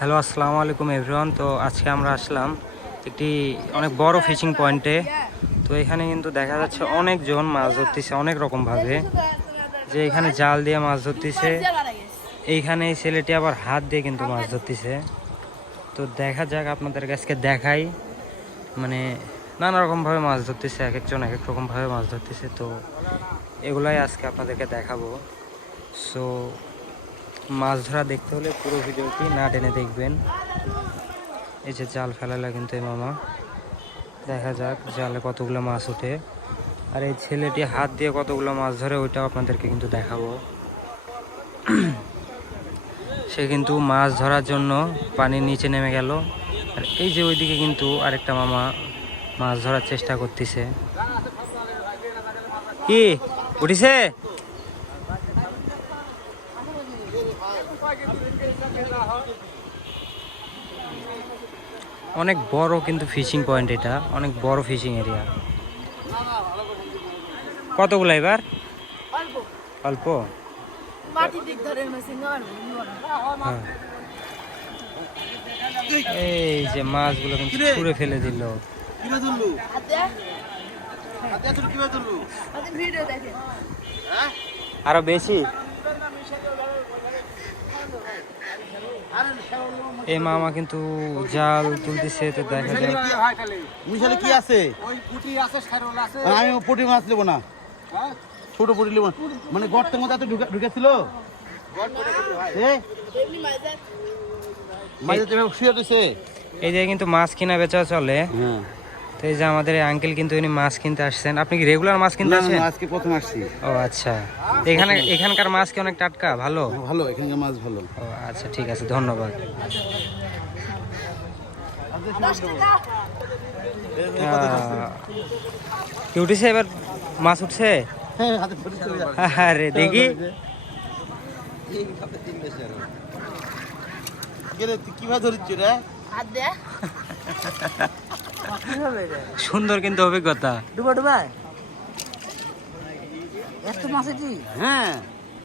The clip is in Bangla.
হ্যালো, আসসালামু আলাইকুম এভরিওয়ান। তো আজকে আমরা আসলাম একটি অনেক বড় ফিশিং পয়েন্টে। তো এখানে কিন্তু দেখা যাচ্ছে অনেকজন মাছ ধরতেছে অনেক রকমভাবে, যে এখানে জাল দিয়ে মাছ ধরতেছে, এইখানে এই ছেলেটি আবার হাত দিয়ে কিন্তু মাছ ধরতেছে। তো দেখা যাক, আপনাদের কাছে দেখাই, মানে নানা রকমভাবে মাছ ধরতেছে, এক একজন এক এক রকমভাবে মাছ ধরতেছে। তো এগুলাই আজকে আপনাদেরকে দেখাবো। সো মাছ ধরা দেখতে হলে পুরো ভিডিওটি না টেনে দেখবেন। এই যে জাল ফেলালে কিন্তু এই মামা, দেখা যাক জালে কতগুলো মাছ ওঠে, আর এই ছেলেটি হাত দিয়ে কতগুলো মাছ ধরে ওইটাও আপনাদেরকে কিন্তু দেখাবো। সে কিন্তু মাছ ধরার জন্য পানির নিচে নেমে গেল, আর এই যে ওইদিকে কিন্তু আরেকটা মামা মাছ ধরার চেষ্টা করতেছে। কি উঠিছে? অনেক বড় কিন্তু ফিশিং পয়েন্ট, এটা অনেক বড় ফিশিং এরিয়া। কতগুলো এবার? অল্প। হ্যাঁ। এই যে মাছগুলো কিন্তু ছুঁড়ে ফেলে দিল। আরো বেশি। এই মামা কিন্তু জাল তুলতেছে, তো দেখা যায় মিশালে কি আছে? আমি পুঁটি মাছ নেবো না, ছোট পুঁটি নেবো না, মানে গর্তের মধ্যে এত ঢুকেছিল এই যে কিন্তু মাছ কিনা বেচা চলে। তো এই যে আমাদের আঙ্কেল কিন্তু ইনি মাছ কিনতে আসছেন। আপনি কি রেগুলার মাছ কিনতে আসেন? আজকে প্রথম আসছি। ও আচ্ছা, এখানকার মাছ কি অনেক টাটকা? ভালো ভালো, এখানকার মাছ ভালো। ও আচ্ছা, ঠিক আছে, ধন্যবাদ। কি উঠেছে এবার? মাছ উঠছে? আরে দেখি। কিভাবে ধরছি রে? সুন্দর কিন্তু অভিজ্ঞতা। ডুবা ডুবা এত মাছ এটি। হ্যাঁ